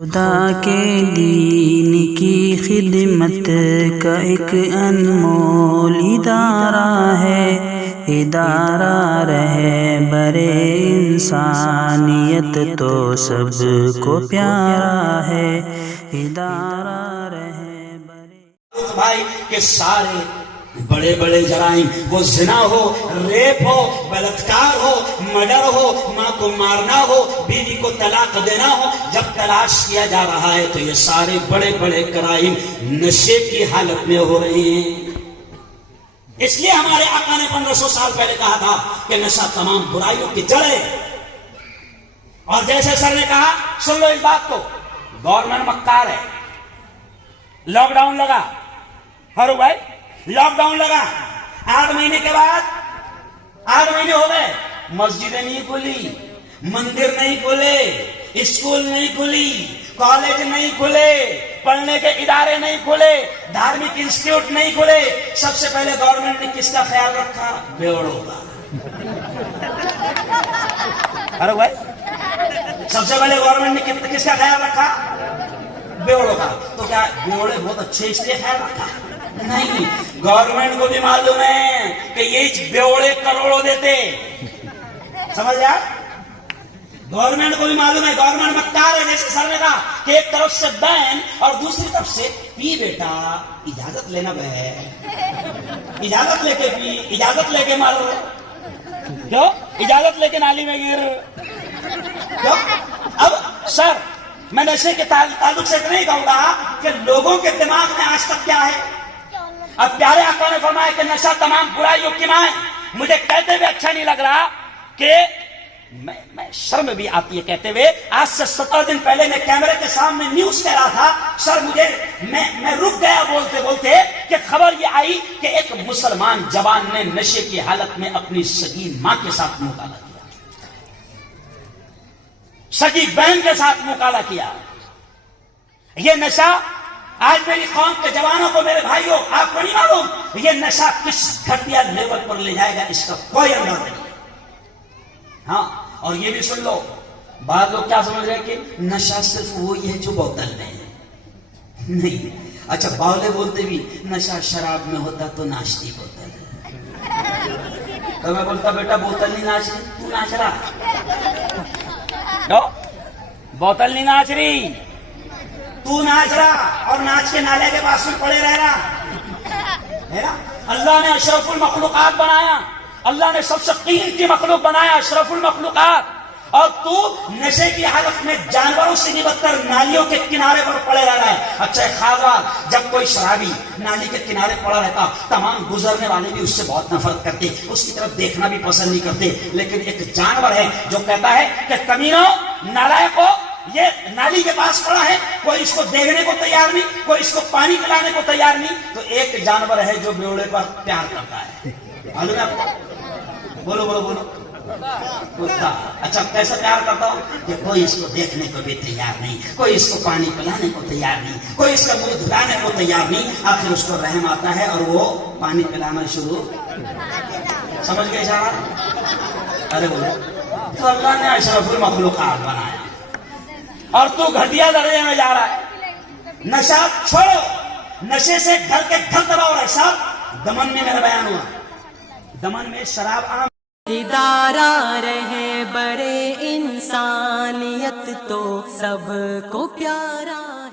خدا کے دین کی خدمت کا ایک انمول ادارہ ہے، ادارہ رہبر انسانیت تو سب کو پیارا ہے، ادارہ رہبر بھائی کہ سارے بڑے بڑے جرائم، وہ زنا ہو، ریپ ہو، بلاತ್ಕಾರ ہو، مرڈر ہو، ماں کو مارنا ہو، بیوی کو طلاق دینا ہو، جب تلاش کیا جا رہا ہے تو یہ سارے بڑے بڑے کرائم نشے کی حالت میں ہو رہے ہیں۔ اس لیے ہمارے آقا نے 1500 سال پہلے کہا تھا کہ نشہ تمام برائیوں کی جڑ ہے۔ اور جیسے سر نے کہا، سن لو اس بات کو، گورنمنٹ مکار ہے۔ لاک ڈاؤن لگا، فاروق بھائی لاک ڈاؤن لگا، 8 مہینے کے بعد 8 مہینے ہو گئے، مسجدیں نہیں کھلی، مندر نہیں کھلے، اسکول نہیں کھلی، کالج نہیں کھلے، پڑھنے کے ادارے نہیں کھلے، دھارمک انسٹیٹیوٹ نہیں کھلے۔ سب سے پہلے گورنمنٹ نے کس کا خیال رکھا؟ بیوڑوں کا۔ فاروق بھائی سب سے پہلے گورنمنٹ نے کس کا خیال رکھا؟ بیوڑوں کا۔ تو کیا بیوڑے بہت اچھے اس لیے خیال رکھا؟ نہیں، گورنمنٹ کو بھی معلوم ہے کہ یہ بیوڑے کروڑوں دیتے، سمجھ جا؟ گورنمنٹ کو بھی معلوم ہے، گورنمنٹ مکار ہے۔ جیسے سر نے کہا کہ ایک طرف سے بین اور دوسری طرف سے پی بیٹا، اجازت لینا بے، اجازت لے کے پی، اجازت لے کے مر، کیوں؟ اجازت لے کے نالی میں گر، کیوں؟ اب سر میں نشے کے تعلق سے نہیں کہوں گا کہ لوگوں کے دماغ میں آج تک کیا ہے۔ اب پیارے آقا نے فرمایا کہ نشہ تمام برائیوں کی ماں ہے۔ مجھے کہتے ہوئے اچھا نہیں لگ رہا کہ میں شرم بھی آتی ہے کہتے ہوئے، آج سے 17 دن پہلے میں کیمرے کے سامنے نیوز کہہ رہا تھا، سر مجھے میں رک گیا بولتے بولتے کہ خبر یہ آئی کہ ایک مسلمان جوان نے نشے کی حالت میں اپنی سگی ماں کے ساتھ مکالمہ کیا، سگی بہن کے ساتھ مکالمہ کیا۔ یہ نشہ آج میری قوم کے جوانوں کو، میرے بھائیوں، آپ کو نہیں معلوم یہ نشہ کس گھٹیا لیول پر لے جائے گا، اس کا کوئی اندازہ نہیں۔ ہاں، اور یہ بھی سن لو، بعض لوگ کیا سمجھ رہے ہیں کہ نشہ صرف وہی ہے جو بوتل میں ہے۔ نہیں، اچھا باولے بولتے بھی نشہ شراب میں ہوتا تو ناشتی بوتل ہے، تو میں بولتا بیٹا بوتل نہیں ناچ رہی، تو ناچ رہا، بوتل نہیں ناچ رہی، تو ناچ رہا، اور ناچ کے نالے کے پاس میں پڑے رہ رہا۔ اللہ نے اشرف المخلوقات بنایا، اللہ نے سب سے قیمتی مخلوق بنایا، اشرف المخلوقات، اور تو نشے کی حالت میں جانوروں سے بھی بدتر نالیوں کے کنارے پر پڑے رہ رہا ہے۔ اچھا خاصا، جب کوئی شرابی نالی کے کنارے پڑا رہتا، تمام گزرنے والے بھی اس سے بہت نفرت کرتے، اس کی طرف دیکھنا بھی پسند نہیں کرتے، لیکن ایک جانور ہے جو کہتا ہے کہ کمینوں، نالائقوں، یہ نالی کے پاس پڑا ہے، کوئی اس کو دیکھنے کو تیار نہیں، کوئی اس کو پانی پلانے کو تیار نہیں، تو ایک جانور ہے جو بیوڑے پر پیار کرتا ہے، معلوم ہے آپ کو؟ بولو بولو بولو، کتا۔ اچھا کیسا پیار کرتا ہوں کہ کوئی اس کو دیکھنے کو بھی تیار نہیں، کوئی اس کو پانی پلانے کو تیار نہیں، کوئی اس کا منہ دھلانے کو تیار نہیں، آخر اس کو رحم آتا ہے اور وہ پانی پلانا شروع، سمجھ گئے اشارہ؟ ارے بولو، تو اللہ نے اشرف المخلوقات بنایا اور تو گھٹیا درجے میں جا رہا ہے۔ نشہ چھوڑو، نشے سے گھر کے گھر تباہ ہو رہا ہے۔ صاحب دمن میں میرا بیان ہوا، دمن میں شراب عام، ادارہ رہبر انسانیت تو سب کو پیارا